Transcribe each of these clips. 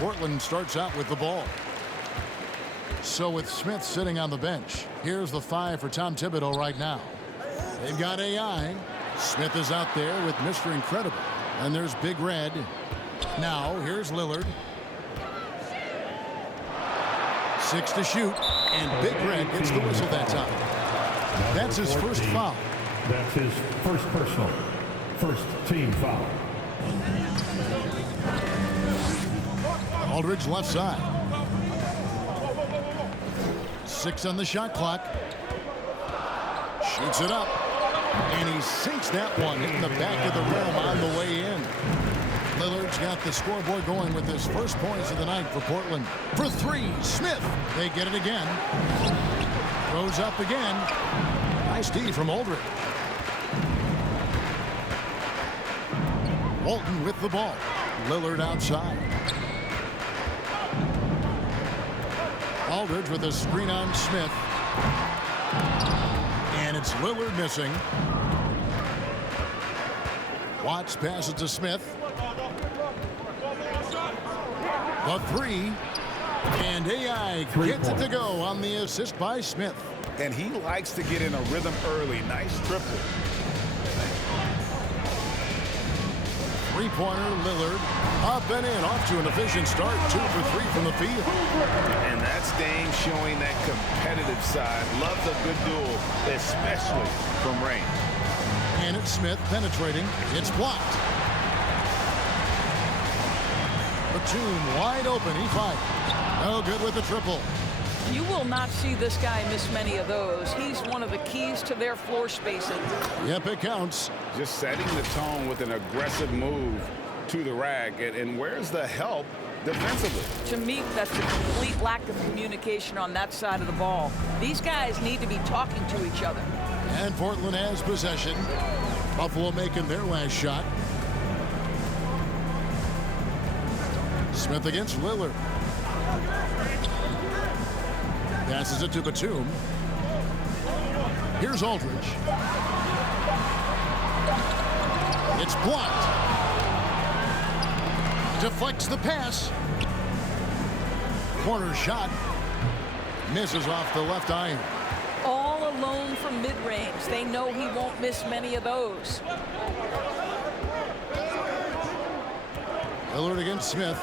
Portland starts out with the ball. So with Smith sitting on the bench, here's the 5 for Tom Thibodeau right now. They've got AI. Smith is out there with Mr. Incredible. And there's Big Red. Now, here's Lillard. 6 to shoot. And Big Red gets the whistle that time. That's his first foul. That's his first personal. First team foul. Aldridge left side. 6 on the shot clock. Shoots it up. And he sinks that one in the back of the rim on the way in. Lillard's got the scoreboard going with his first points of the night for Portland. For 3, Smith. They get it again. Throws up again. Nice D from Aldridge. Walton with the ball. Lillard outside. Aldridge with a screen on Smith. And it's Lillard missing. Watts passes to Smith. The 3. And AI gets it to go on the assist by Smith. And he likes to get in a rhythm early. Nice triple. Three-pointer, Lillard. Up and in, off to an efficient start. 2 for 3 from the field. And that's Dame showing that competitive side. Loves a good duel, especially from range. And it's Smith penetrating. It's blocked. Batum wide open. He fired. No good with the triple. You will not see this guy miss many of those. He's one of the keys to their floor spacing. Yep, it counts. Just setting the tone with an aggressive move to the rack. And where's the help defensively? To me, that's a complete lack of communication on that side of the ball. These guys need to be talking to each other. And Portland has possession. Buffalo making their last shot. Smith against Lillard. Passes it to Batum. Here's Aldridge. It's blocked. Deflects the pass. Corner shot. Misses off the left iron. All alone from mid-range. They know he won't miss many of those. Lillard against Smith.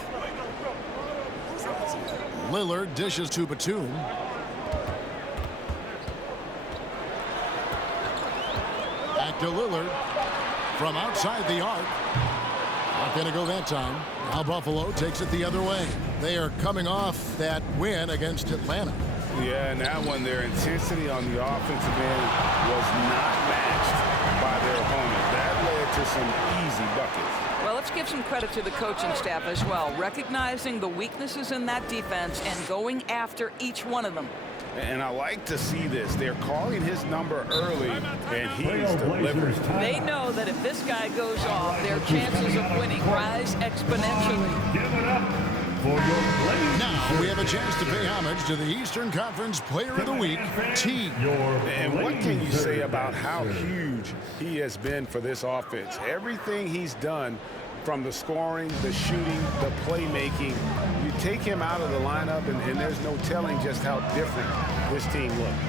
Lillard dishes to Batum. Back to Lillard from outside the arc. Not going to go that time. Now Buffalo takes it the other way. They are coming off that win against Atlanta. Yeah, and that one, their intensity on the offensive end was not matched by their opponent. That led to some easy buckets. Well, let's give some credit to the coaching staff as well, recognizing the weaknesses in that defense and going after each one of them. And I like to see this. They're calling his number early, and he's delivering. They know that if this guy goes off, their chances of winning rise exponentially. Give it up for your Now we have a chance to pay homage to the Eastern Conference Player of the Week, T. And what can you say about how huge he has been for this offense? Everything he's done, from the scoring, the shooting, the playmaking, you take him out of the lineup, and there's no telling just how different this team looks.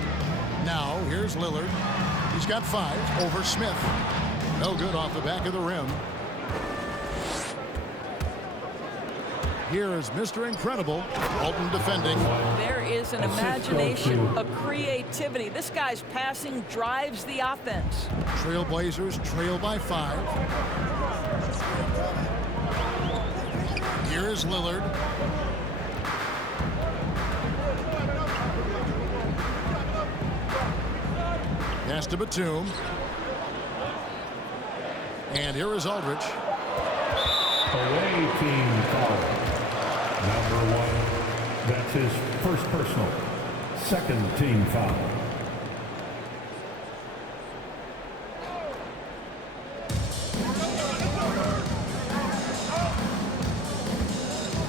Now here's Lillard. He's got 5 over Smith. No good off the back of the rim. Here is Mr. Incredible, Walton defending. There is an imagination, a creativity. This guy's passing drives the offense. Trailblazers trail by 5. Here is Lillard. Pass to Batum. And here is Aldridge. away team foul. Number 1. That's his first personal. Second team foul.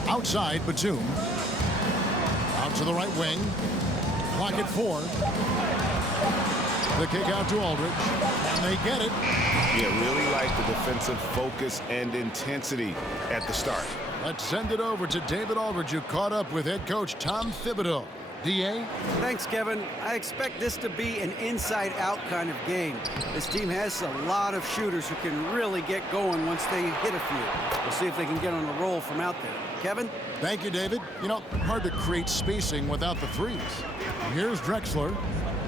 Outside, Batum. Out to the right wing. Clock at 4. The kick out to Aldridge, and they get it. Yeah, really like the defensive focus and intensity at the start. Let's send it over to David Aldridge, who caught up with head coach Tom Thibodeau. D.A.? Thanks, Kevin. I expect this to be an inside-out kind of game. This team has a lot of shooters who can really get going once they hit a few. We'll see if they can get on a roll from out there. Kevin? Thank you, David. You know, hard to create spacing without the threes. Here's Drexler.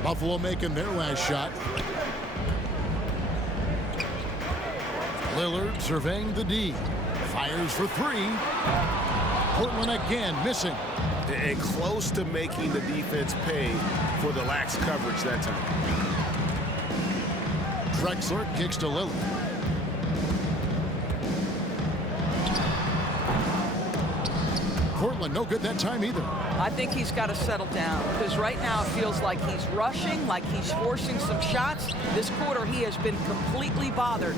Buffalo making their last shot. Lillard surveying the D. Fires for three. Portland again missing. And close to making the defense pay for the lax coverage that time. Drexler kicks to Lillard. Portland no good that time either. I think he's got to settle down because right now it feels like he's rushing, like he's forcing some shots. This quarter he has been completely bothered.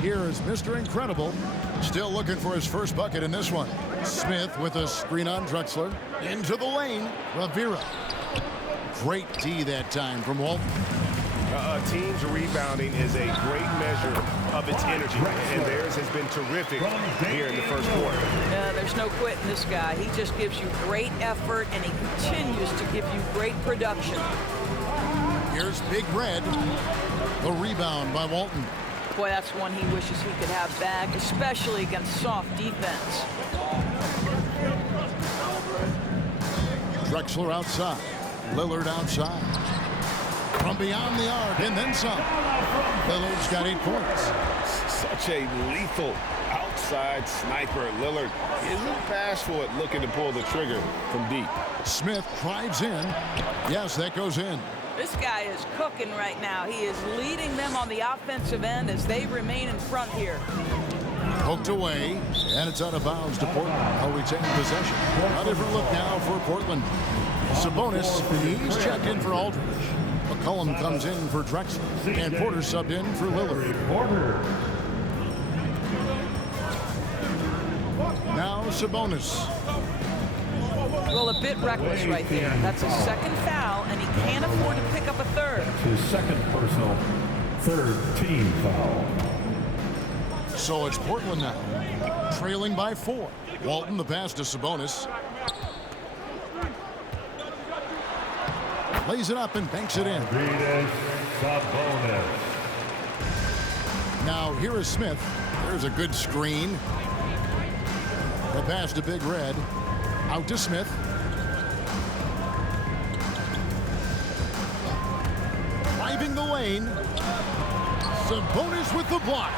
Here is Mr. Incredible, still looking for his first bucket in this one. Smith with a screen on Drexler. Into the lane, Rivera. Great D that time from Walton. A team's rebounding is a great measure of its energy, and theirs has been terrific here in the first quarter. There's no quitting this guy. He just gives you great effort, and he continues to give you great production. Here's Big Red. The rebound by Walton. Boy, that's one he wishes he could have back, especially against soft defense. Drexler outside. Lillard outside. From beyond the arc, and then some. Lillard's got 8 points. Such a lethal outside sniper. Lillard isn't bashful at looking to pull the trigger from deep. Smith drives in. Yes, that goes in. This guy is cooking right now. He is leading them on the offensive end as they remain in front here. Poked away, and it's out of bounds to Portland. I'll retain possession. A different look now for Portland. Sabonis, he's checked in for Aldridge. McCollum comes in for Drexler, and Porter subbed in for Lillard. Now Sabonis. Well, a bit reckless right there. That's his second foul, and he can't afford to pick up a third. His second personal, third team foul. So it's Portland now, trailing by 4. Walton the pass to Sabonis. Lays it up and banks it in. Sabonis. Now here is Smith. There's a good screen. The pass to Big Red. Out to Smith. Driving the lane. Sabonis with the block.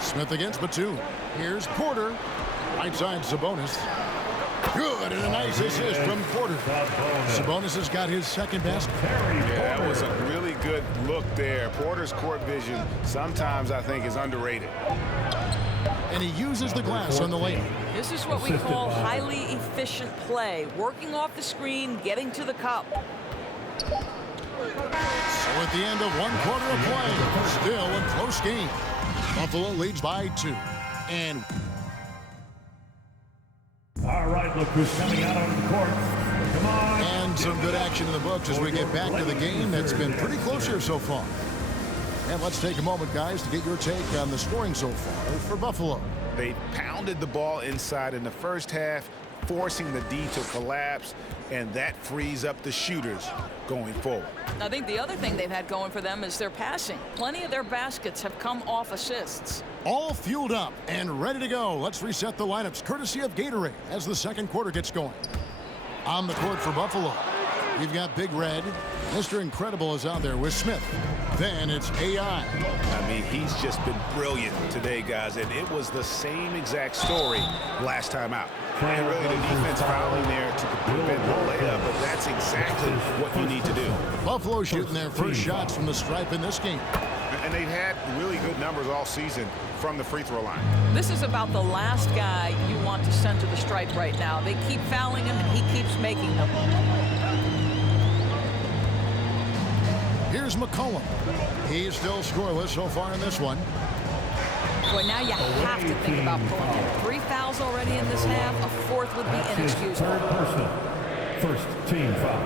Smith against Batum. Here's Porter. Right side Sabonis. Good, and a nice assist from Porter. Sabonis has got his second basket. Yeah, that was a really good look there. Porter's court vision sometimes I think is underrated. And he uses the glass on the lane. This is what we call highly efficient play. Working off the screen, getting to the cup. So at the end of 1 quarter of play, still a close game. Buffalo leads by 2. And All right, look who's coming out on the court. Come on. And some good action in the books as we get back to the game that's been pretty close here so far. And let's take a moment, guys, to get your take on the scoring so far for Buffalo. They pounded the ball inside in the first half, forcing the D to collapse, and that frees up the shooters going forward. I think the other thing they've had going for them is their passing. Plenty of their baskets have come off assists. All fueled up and ready to go. Let's reset the lineups courtesy of Gatorade as the second quarter gets going. On the court for Buffalo, you've got Big Red. Mr. Incredible is out there with Smith. Then it's AI. I mean, he's just been brilliant today, guys, and it was the same exact story last time out. And really the defense fouling there to prevent the layup, but that's exactly what you need to do. Buffalo shooting their first shots from the stripe in this game. And they've had really good numbers all season from the free throw line. This is about the last guy you want to send to the stripe right now. They keep fouling him, and he keeps making them. Here's McCollum. He's still scoreless so far in this one. Boy, now you have to think about pulling him. 3 fouls already in this half. A fourth would be inexcusable. Third personal, first team foul.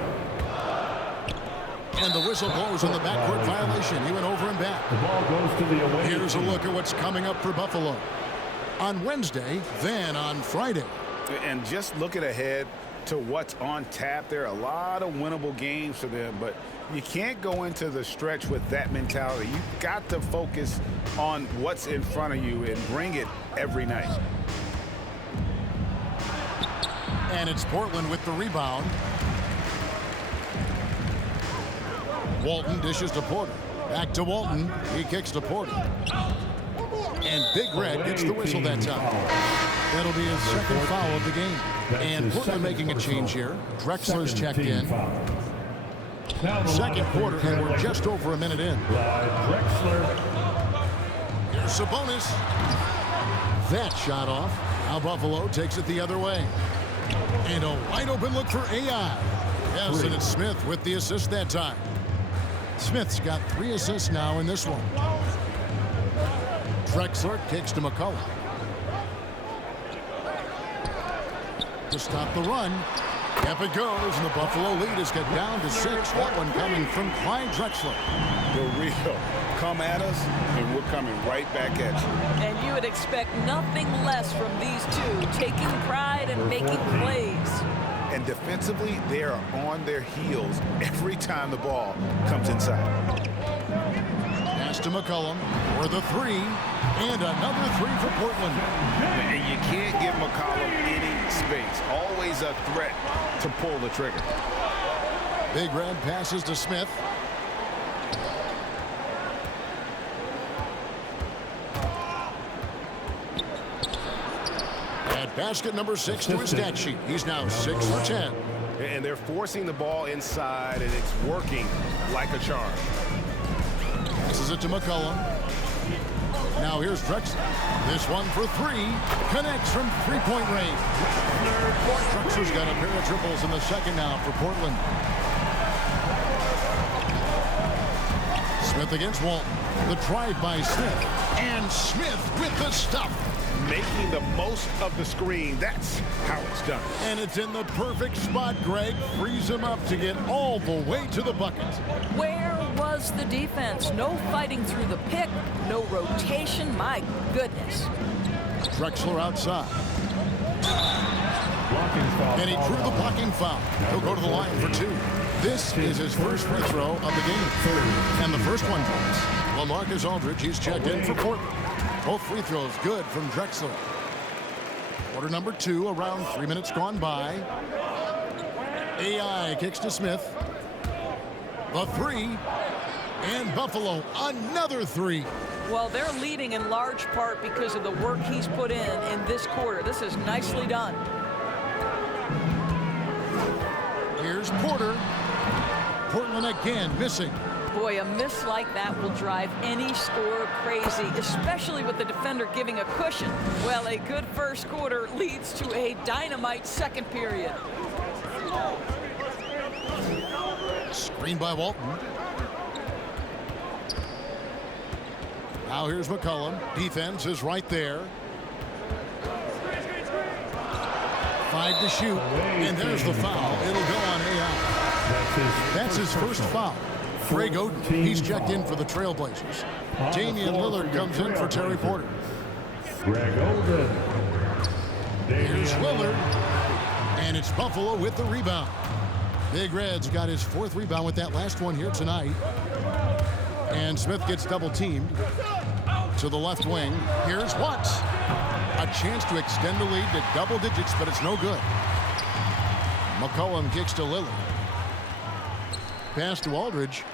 And the whistle blows on the backcourt violation. He went over and back. The ball goes to the away. Here's a look at what's coming up for Buffalo on Wednesday, then on Friday. And just looking ahead to what's on tap, there are a lot of winnable games for them, but you can't go into the stretch with that mentality. You've got to focus on what's in front of you and bring it every night. And it's Portland with the rebound. Walton dishes to Porter. Back to Walton. He kicks to Porter. And Big Red gets the whistle that time. That'll be his second foul of the game. And Portland making a change here. Drexler's checked in. Second quarter, and we're just over a minute in. Here's Sabonis. That shot off. Now Buffalo takes it the other way. And a wide open look for AI. Yes, and it's Smith with the assist that time. Smith's got 3 assists now in this one. Drexler kicks to McCullough. To stop the run. Up it goes, and the Buffalo lead is cut down to 6. That one coming from Clyde Drexler. The real come at us, and we're coming right back at you. And you would expect nothing less from these two, taking pride and making plays. And defensively, they are on their heels every time the ball comes inside. Pass to McCollum for the 3, and another 3 for Portland. And you can't give McCollum any space. Always a threat to pull the trigger. Big Red passes to Smith. At basket number 6 to his stat sheet. He's now 6 for 10. And they're forcing the ball inside, and it's working like a charm. Passes it to McCollum. Now here's Drexler. This one for 3. Connects from three-point range. Drexler's got a pair of triples in the second now for Portland. Smith against Walton. The drive by Smith. And Smith with the stuff. Making the most of the screen. That's how it's done. And it's in the perfect spot, Greg. Frees him up to get all the way to the bucket. Where was the defense? No fighting through the pick, no rotation. My goodness. Drexler outside. Foul. And he drew the blocking foul. He'll go to the line for 2. This is his first free throw of the game. And the first one falls. LaMarcus Aldridge, he's checked in for Portland. Both free throws good from Drexler. Quarter number 2, around 3 minutes gone by. AI kicks to Smith. The 3. And Buffalo, another 3. Well, they're leading in large part because of the work he's put in this quarter. This is nicely done. Here's Porter. Portland again missing. Boy, a miss like that will drive any scorer crazy, especially with the defender giving a cushion. Well, a good first quarter leads to a dynamite second period. Screen by Walton. Now here's McCollum. Defense is right there. 5 to shoot. And there's the foul. It'll go on AI. That's his first foul. Greg Oden, he's checked in for the Trailblazers. Damian Lillard comes in for Terry Porter. Greg Oden. Here's Lillard. And it's Buffalo with the rebound. Big Red's got his 4th rebound with that last one here tonight. And Smith gets double teamed to the left wing. Here's Watts. A chance to extend the lead to double digits, but it's no good. McCollum kicks to Lillard. Pass to Aldridge.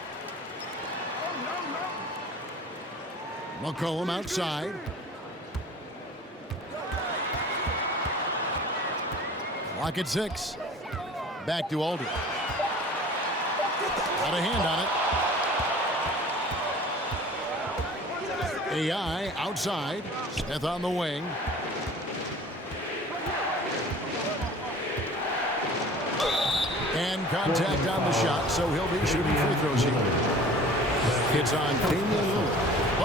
McCollum outside. Clock at 6. Back to Aldridge. Got a hand on it. AI outside. Smith on the wing. And contact on the shot, so he'll be shooting free throws here. It's on Damian Lillard.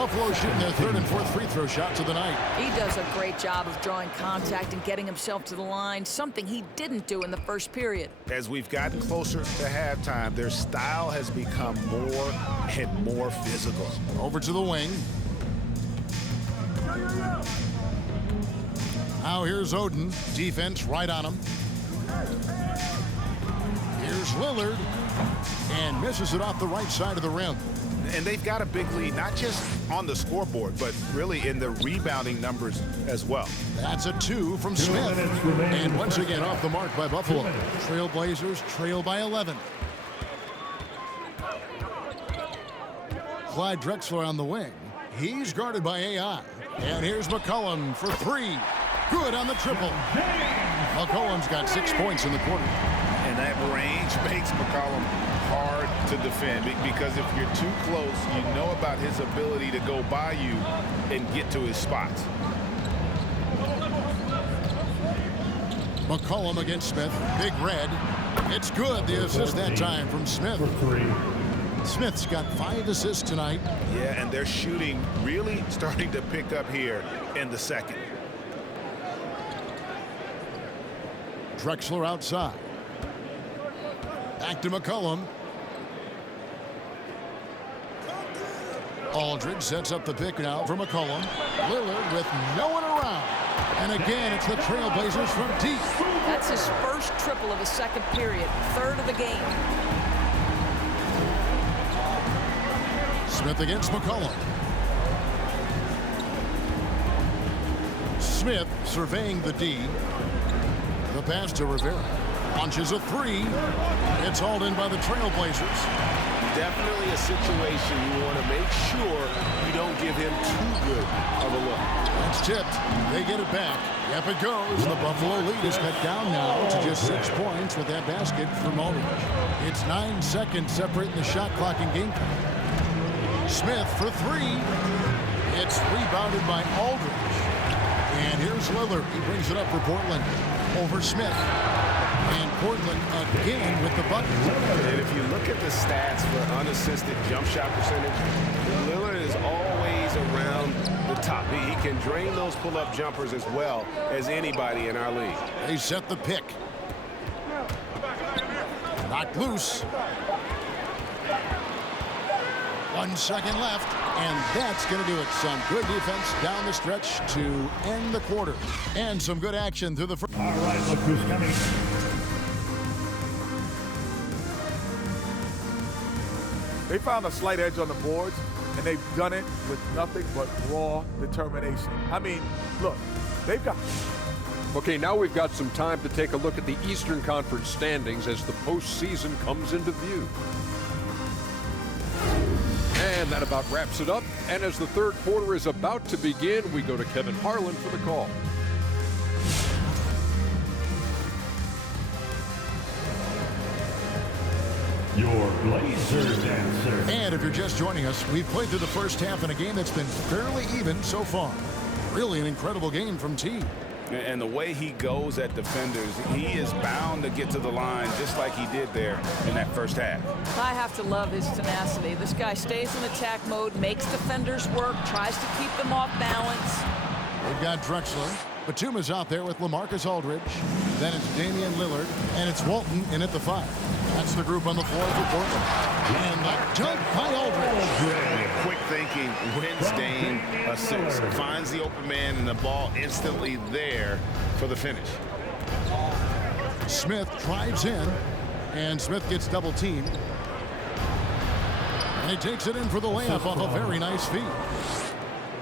Buffalo shooting their third and fourth free throw shots of the night. He does a great job of drawing contact and getting himself to the line, something he didn't do in the first period. As we've gotten closer to halftime, their style has become more and more physical. Over to the wing. Now here's Oden. Defense right on him. Here's Lillard. And misses it off the right side of the rim. And they've got a big lead, not just on the scoreboard, but really in the rebounding numbers as well. That's a 2 from Smith. And once again off the mark by Buffalo. Trailblazers trail by 11. Clyde Drexler on the wing. He's guarded by AI. And here's McCollum for 3. Good on the triple. McCollum's got 6 points in the quarter. And that range makes McCollum hard to defend, because if you're too close, you know about his ability to go by you and get to his spots. McCollum against Smith. Big red. It's good. The assist that time from Smith. Smith's got 5 assists tonight. Yeah, and they're shooting really starting to pick up here in the second. Drexler outside. Back to McCollum. Aldridge sets up the pick now for McCollum. Lillard with no one around. And again, it's the Trailblazers from deep. That's his first triple of the second period, third of the game. Smith against McCollum. Smith surveying the D. The pass to Rivera. Launches a 3. It's hauled in by the Trailblazers. Definitely a situation you want to make sure you don't give him too good of a look. That's tipped. They get it back. Up it goes. The Buffalo lead is cut down now to just 6 points with that basket from Aldridge. It's 9 seconds separating the shot clock and game time. Smith for 3. It's rebounded by Aldridge. And here's Lillard. He brings it up for Portland over Smith. And Portland again with the bucket. And if you look at the stats for unassisted jump shot percentage, Lillard is always around the top. He can drain those pull-up jumpers as well as anybody in our league. They set the pick. Knocked loose. 1 second left, and that's going to do it. Some good defense down the stretch to end the quarter. And some good action through the first. All right, look who's coming. They found a slight edge on the boards, and they've done it with nothing but raw determination. I mean, look, they've got... Okay, now we've got some time to take a look at the Eastern Conference standings as the postseason comes into view. And that about wraps it up. And as the third quarter is about to begin, we go to Kevin Harlan for the call. Your Blazer Dancer. And if you're just joining us, we've played through the first half in a game that's been fairly even so far. Really an incredible game from T. And the way he goes at defenders, he is bound to get to the line just like he did there in that first half. I have to love his tenacity. This guy stays in attack mode, makes defenders work, tries to keep them off balance. We've got Drexler. Batuma's out there with LaMarcus Aldridge. Then it's Damian Lillard, and it's Walton in at the 5. That's the group on the floor for Portland. And the dunk by Aldridge. Quick thinking, wins Dame assist. Finds the open man and the ball instantly there for the finish. Smith drives in, and Smith gets double teamed. And he takes it in for the layup off a very nice feed.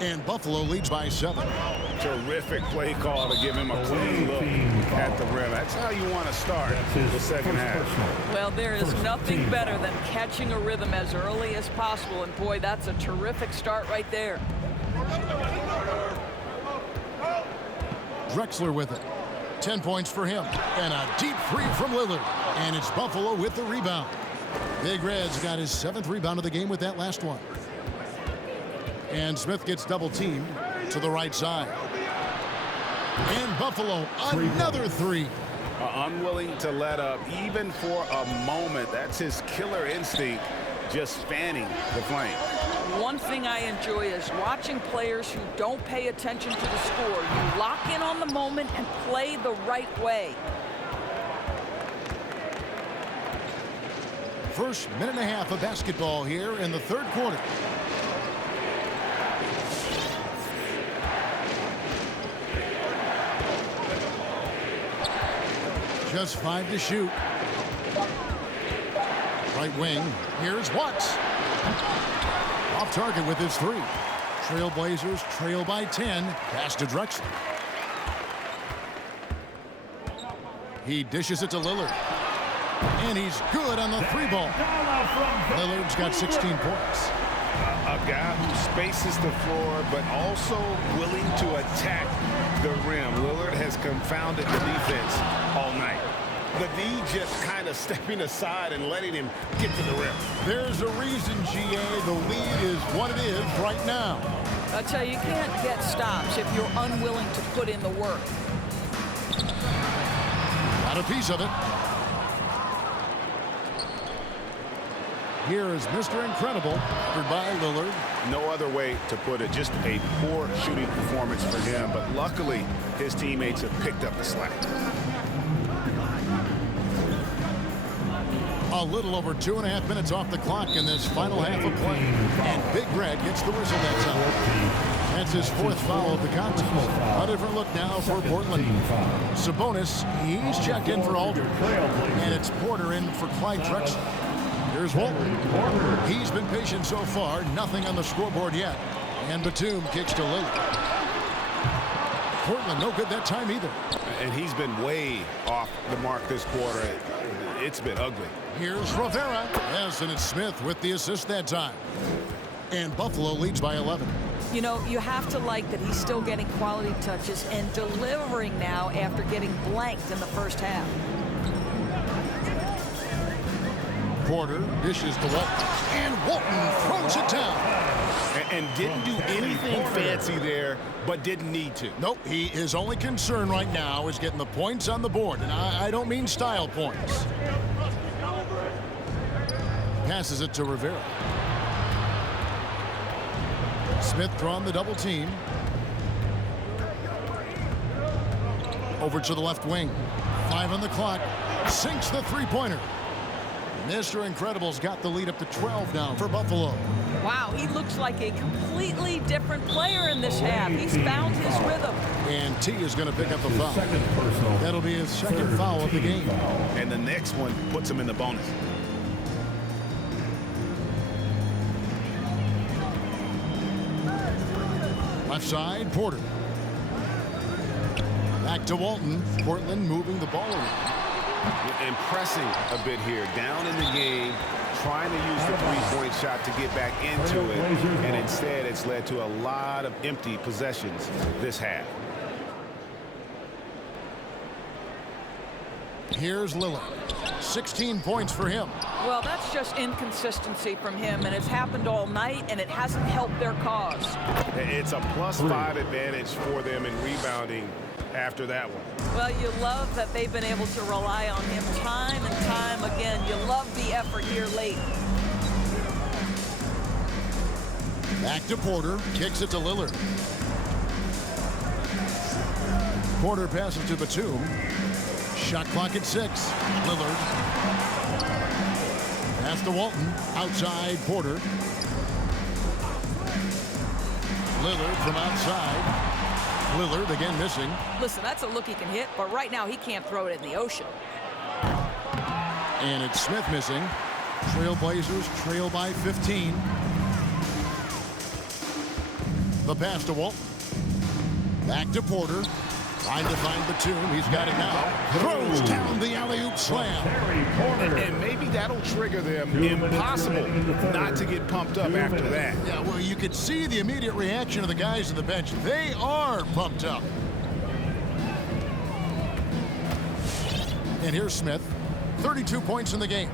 And Buffalo leads by 7. Terrific play call to give him a clean look at the rim. That's how you want to start the second half. Well, there is nothing better than catching a rhythm as early as possible. And boy, that's a terrific start right there. Drexler with it. 10 points for him. And a deep 3 from Lillard. And it's Buffalo with the rebound. Big Red's got his 7th rebound of the game with that last one. And Smith gets double teamed to the right side. And Buffalo, another 3. Unwilling to let up even for a moment. That's his killer instinct. just fanning the flame. One thing I enjoy is watching players who don't pay attention to the score. You lock in on the moment and play the right way. First minute and a half of basketball here in the third quarter. Just 5 to shoot. Right wing. Here's Watts. Off target with his 3. Trailblazers trail by 10. Pass to Drexler. He dishes it to Lillard. And he's good on the 3-ball. Lillard's got 16 points. A guy who spaces the floor, but also willing to attack the rim. Lillard has confounded the defense all night. The D just kind of stepping aside and letting him get to the rim. There's a reason, GA, the lead is what it is right now. I tell you, you can't get stops if you're unwilling to put in the work. Got a piece of it. Here is Mr. Incredible, covered by Lillard. No other way to put it. Just a poor shooting performance for him, but luckily his teammates have picked up the slack. A little over 2.5 minutes off the clock in this final half of play. And Big Red gets the whistle that time. That's his 4th foul of the contest. A different look now for Portland. Sabonis, he's checked in for Alder. And it's Porter in for Clyde Drexler. Here's Walton. He's been patient so far. Nothing on the scoreboard yet. And Batum kicks to Lillard. Portland no good that time either. And he's been way off the mark this quarter. It's been ugly. Here's Rivera. Yes, and it's Smith with the assist that time. And Buffalo leads by 11. You know, you have to like that he's still getting quality touches and delivering now after getting blanked in the first half. Porter dishes to Walton. And Walton throws it down. And didn't do anything fancy there, but didn't need to. Nope, his only concern right now is getting the points on the board. And I don't mean style points. Passes it to Rivera. Smith drawn the double team. Over to the left wing. 5 on the clock. Sinks the 3-pointer. Mr. Incredible's got the lead up to 12 now for Buffalo. Wow, he looks like a completely different player in this half. He's found his rhythm. And T is going to pick up the foul. That'll be his 2nd foul of the game. And the next one puts him in the bonus. Left side, Porter. Back to Walton. Portland moving the ball around. And pressing a bit here, down in the game, trying to use the 3-point shot to get back into it, and instead it's led to a lot of empty possessions this half. Here's Lillard. 16 points for him. Well, that's just inconsistency from him, and it's happened all night, and it hasn't helped their cause. It's a +5 advantage for them in rebounding after that one. Well, you love that they've been able to rely on him time and time again. You love the effort here late. Back to Porter. Kicks it to Lillard. Porter passes to Batum. Shot clock at 6. Lillard. Pass to Walton. Outside Porter. Lillard from outside. Lillard again missing. Listen, that's a look he can hit, but right now he can't throw it in the ocean. And it's Smith missing. Trailblazers trail by 15. The pass to Walton. Back to Porter. Trying to find Batum. He's got it now. Throws down the alley-oop slam. And maybe that'll trigger them. Impossible not to get pumped up after that. Yeah, well, you could see the immediate reaction of the guys on the bench. They are pumped up. And here's Smith. 32 points in the game.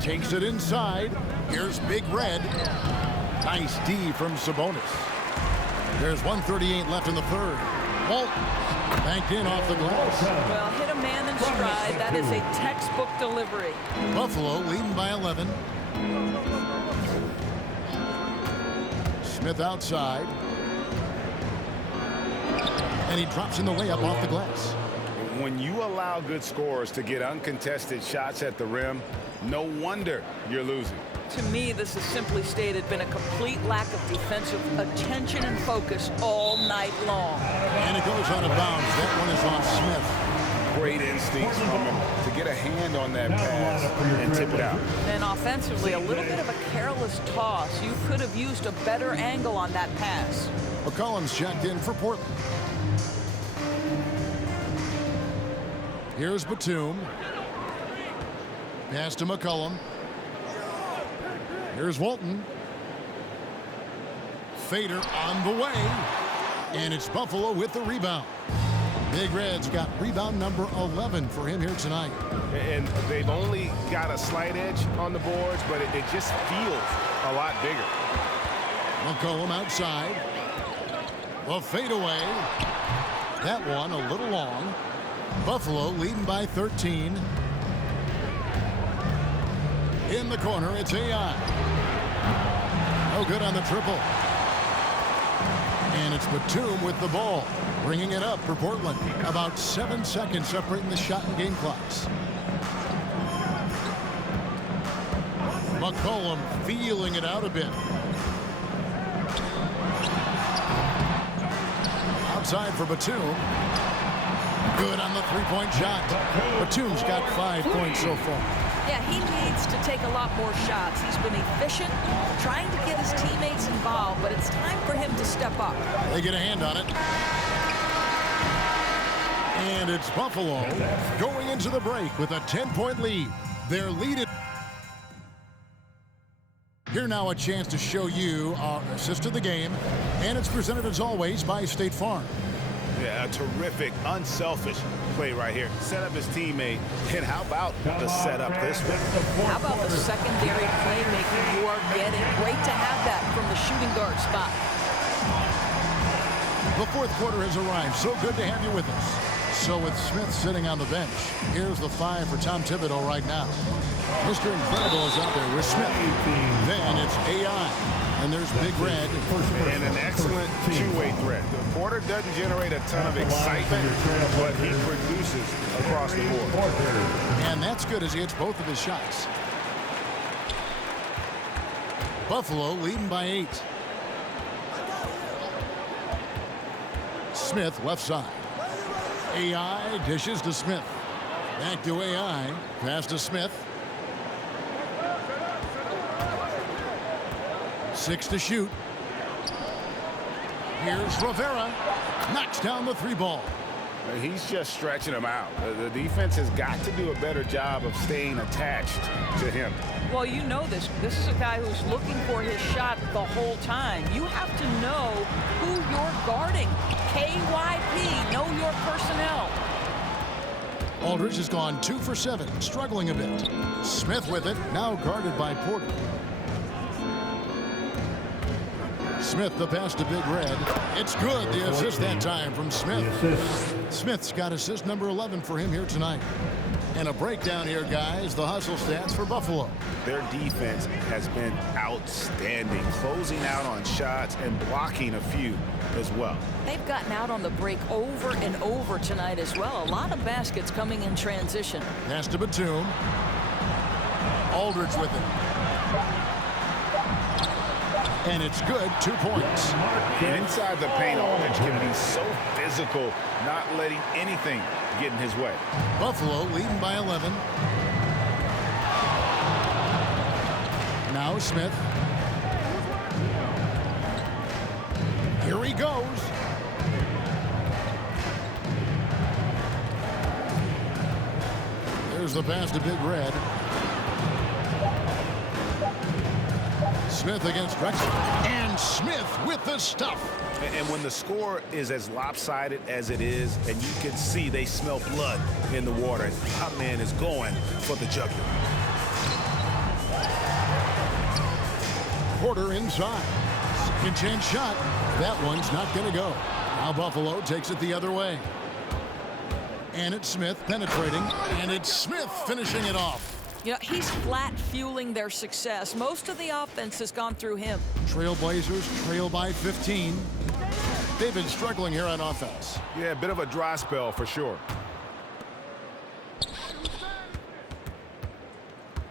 Takes it inside. Here's Big Red. Nice D from Sabonis. There's 1:38 left in the third. Walton banked in off the glass. Well, hit a man in stride. That is a textbook delivery. Buffalo leading by 11. Smith outside. And he drops in the layup off the glass. When you allow good scorers to get uncontested shots at the rim, no wonder you're losing. To me, this has simply stated been a complete lack of defensive attention and focus all night long. And it goes out of bounds. That one is on Smith. Great instincts from him to get a hand on that pass and tip it out. And offensively, a little bit of a careless toss. You could have used a better angle on that pass. McCollum's checked in for Portland. Here's Batum. Pass to McCollum. Here's Walton. Fader on the way. And it's Buffalo with the rebound. Big Red's got rebound number 11 for him here tonight. And they've only got a slight edge on the boards, but it just feels a lot bigger. McCollum outside. The fadeaway. That one a little long. Buffalo leading by 13. In the corner, it's AI. No good on the triple. And it's Batum with the ball, bringing it up for Portland. About 7 seconds separating the shot and game clocks. McCollum feeling it out a bit. Outside for Batum. Good on the three-point shot. Batum's got 5 points so far. Yeah, he needs to take a lot more shots. He's been efficient, trying to get his teammates involved, but it's time for him to step up. They get a hand on it. And it's Buffalo going into the break with a 10-point lead. Their lead is... Here now a chance to show you our assist of the game. And it's presented as always by State Farm. Yeah, a terrific, unselfish play right here. Set up his teammate. And how about the setup this way? How about the secondary playmaking you are getting? Great to have that from the shooting guard spot. The fourth quarter has arrived. So good to have you with us. So with Smith sitting on the bench, here's the 5 for Tom Thibodeau right now. Mr. Incredible is out there with Smith. Then it's AI. And there's Big Red. And an excellent two-way threat. Porter doesn't generate a ton of excitement, but he produces across the board. And that's good as he hits both of his shots. Buffalo leading by 8. Smith left side. AI dishes to Smith. Back to AI. Pass to Smith. 6 to shoot. Here's Rivera. Knocks down the 3 ball. He's just stretching him out. The defense has got to do a better job of staying attached to him. Well, you know this. This is a guy who's looking for his shot the whole time. You have to know who you're guarding. KYP, know your personnel. Aldridge has gone 2 for 7, struggling a bit. Smith with it, now guarded by Porter. Smith the pass to Big Red. It's good. The assist that time from Smith. Smith's got assist number 11 for him here tonight. And a breakdown here, guys. The hustle stats for Buffalo. Their defense has been outstanding, closing out on shots and blocking a few as well. They've gotten out on the break over and over tonight as well. A lot of baskets coming in transition. Pass to Batum. Aldridge with it. And it's good. 2 points. Inside the paint, Aldridge can be so physical, not letting anything get in his way. Buffalo leading by 11. Now Smith. Here he goes. There's the pass to Big Red. Smith against Drexler. And Smith with the stuff. And when the score is as lopsided as it is, and you can see they smell blood in the water, my man is going for the jugular. Porter inside. Second chance shot. That one's not going to go. Now Buffalo takes it the other way. And it's Smith penetrating. And it's Smith finishing it off. You know, he's flat fueling their success. Most of the offense has gone through him. Trailblazers trail by 15. They've been struggling here on offense. Yeah, a bit of a dry spell for sure.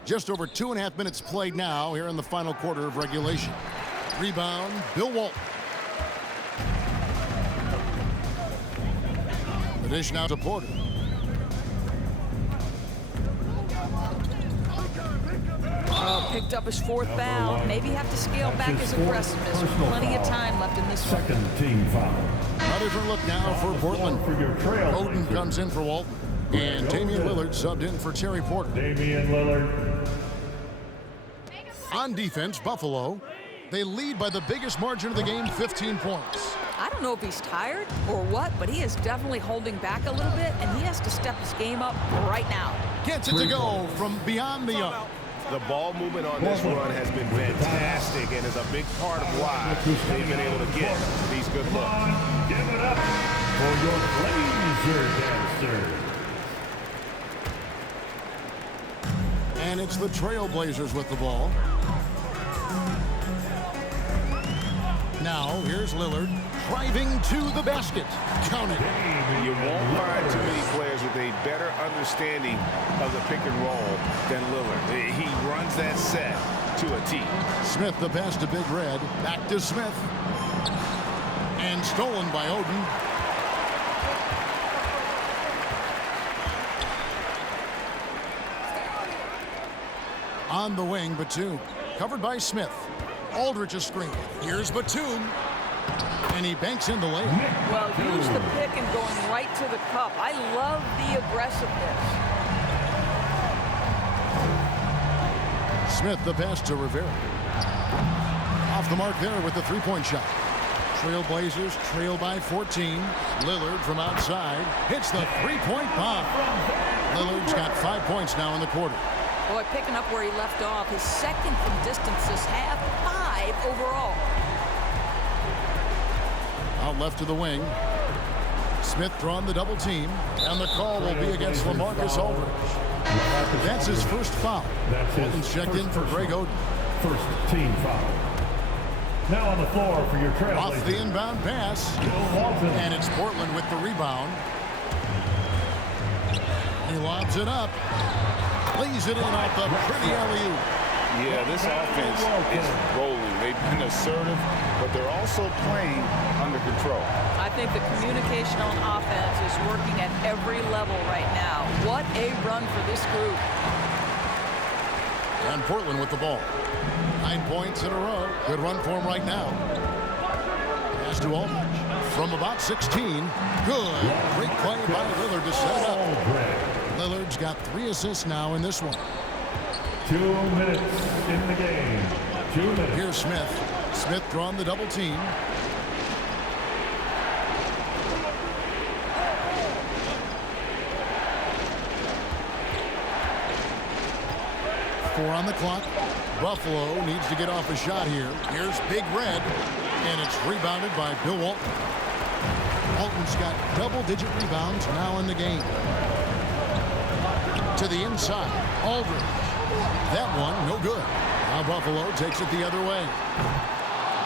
Just over 2.5 minutes played now here in the final quarter of regulation. Rebound, Bill Walton. The dish now to Porter. Picked up his 4th foul. Maybe have to scale back his aggressiveness. Plenty of time left in this one. Second team foul. A different look now for Portland. For your trail. Oden comes in for Walton. And Damian Lillard subbed in for Terry Porter. Damian Lillard. On defense, Buffalo, they lead by the biggest margin of the game, 15 points. I don't know if he's tired or what, but he is definitely holding back a little bit, and he has to step his game up right now. Gets it to go from beyond the arc. The ball movement on this run has been fantastic and is a big part of why they've been able to get these good looks. Give it up for your Blazer dancers. And it's the Trailblazers with the ball. Now, here's Lillard driving to the basket. Count it. You won't find too many players with a better understanding of the pick and roll than Lillard. He runs that set to a T. Smith the pass to Big Red. Back to Smith. And stolen by Oden. On the wing, Batum. Covered by Smith. Aldridge is screen. Here's Batum. And he banks in the layup. Well, use the pick and going right to the cup. I love the aggressiveness. Smith the pass to Rivera. Off the mark there with the three-point shot. Trailblazers trail by 14. Lillard from outside hits the three-point bomb. Lillard's got 5 points now in the quarter. Boy, picking up where he left off. His second from distance this half, 5 overall. Out left to the wing. Smith drawn the double team, and the call will be against LaMarcus Aldridge. That's his first foul. Walton's checked in for Greg Oden. First team foul. Now on the floor for your trail. Off the inbound pass. And it's Portland with the rebound. He lobs it up. Lays it in off the pretty alley-oop. Yeah, this offense is rolling. They've been assertive, but they're also playing under control. I think the communication on offense is working at every level right now. What a run for this group. And Portland with the ball. 9 points in a row. Good run for him right now. Pass to Aldridge. From about 16. Good. Great play by Lillard to set it up. Lillard's got 3 assists now in this one. 2 minutes in the game. 2 minutes. Here's Smith. Smith drawn the double team. Four on the clock. Buffalo needs to get off a shot here. Here's Big Red, and it's rebounded by Bill Walton. Walton's got double-digit rebounds now in the game. To the inside, Aldridge. That one, no good. Now Buffalo takes it the other way.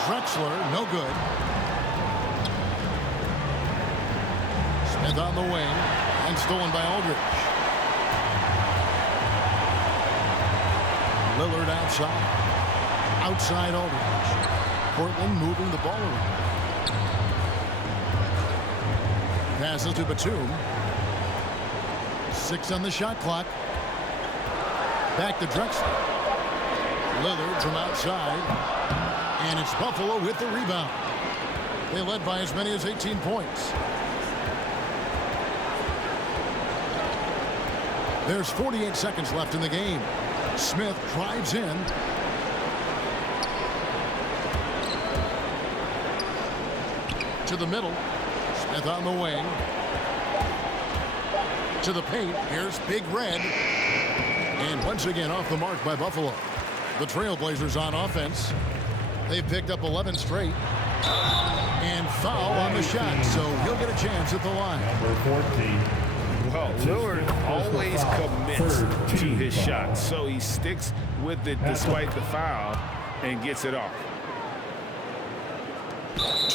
Drexler, no good. Smith on the wing, and stolen by Aldridge. Lillard outside. Outside Aldridge. Portland moving the ball around. Passes to Batum. 6 on the shot clock. Back to Drexler. Lillard from outside. And it's Buffalo with the rebound. They led by as many as 18 points. There's 48 seconds left in the game. Smith drives in. To the middle. Smith on the wing. To the paint. Here's Big Red. And once again off the mark by Buffalo. The Trailblazers on offense. They've picked up 11 straight. And foul on the shot, so he'll get a chance at the line. Number 14. Well, Lillard always commits to his shot, so he sticks with it despite the foul and gets it off.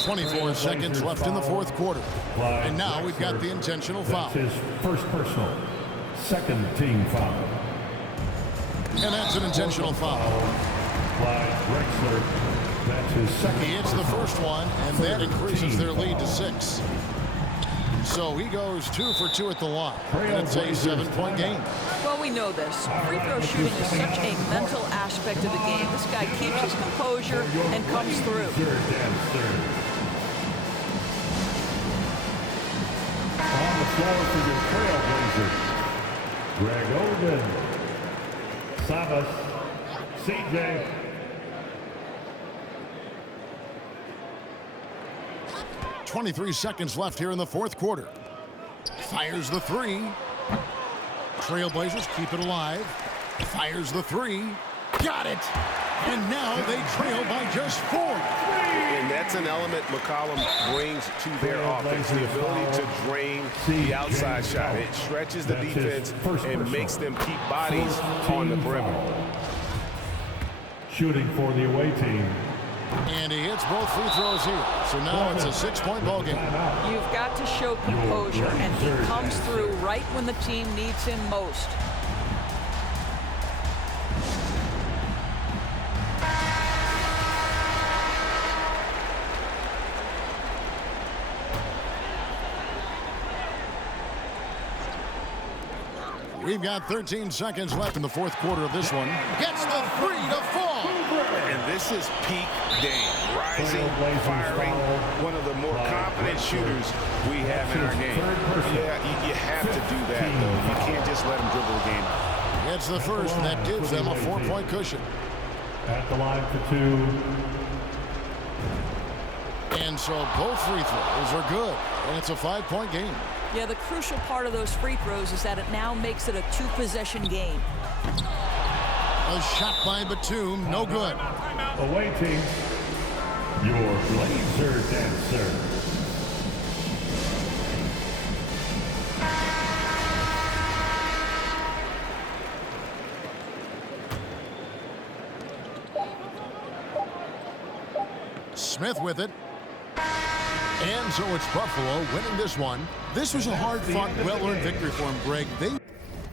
24 seconds left in the fourth quarter. And now we've got the intentional foul. That's his first personal. Second team foul. And that's an intentional foul. By Drexler. That's his second. He hits the first one, and that increases their lead to 6. So he goes 2 for 2 at the line. And it's a 7-point game. Well, we know this. Free throw shooting is such a mental aspect of the game. This guy keeps his composure and comes through. On the floor for your Trailblazers, Greg Oden, Savas, CJ. .23 seconds left here in the fourth quarter. Fires the 3. Trailblazers keep it alive. Fires the 3. Got it! And now they trail by just 4. And that's an element McCollum brings to their offense, the ability to drain the outside shot. It stretches the defense and makes them keep bodies on the perimeter. Shooting for the away team. And he hits both free throws here. So now it's a 6-point ball game. You've got to show composure, and he comes through right when the team needs him most. We've got 13 seconds left in the fourth quarter of this one. Gets the 3 to fall. And this is peak Dame. Rising, firing, one of the more confident shooters we have in our game. Yeah, you have to do that, though. You can't just let him dribble the game out. Gets the first, and that gives them a 4-point cushion. At the line for 2. And so both free throws are good, and it's a 5-point game. Yeah, the crucial part of those free throws is that it now makes it a 2-possession game. A shot by Batum, no good. Away team, your Blazer dancer. Smith with it. And so it's Buffalo winning this one. This was a hard-fought, well-earned victory for him, Greg.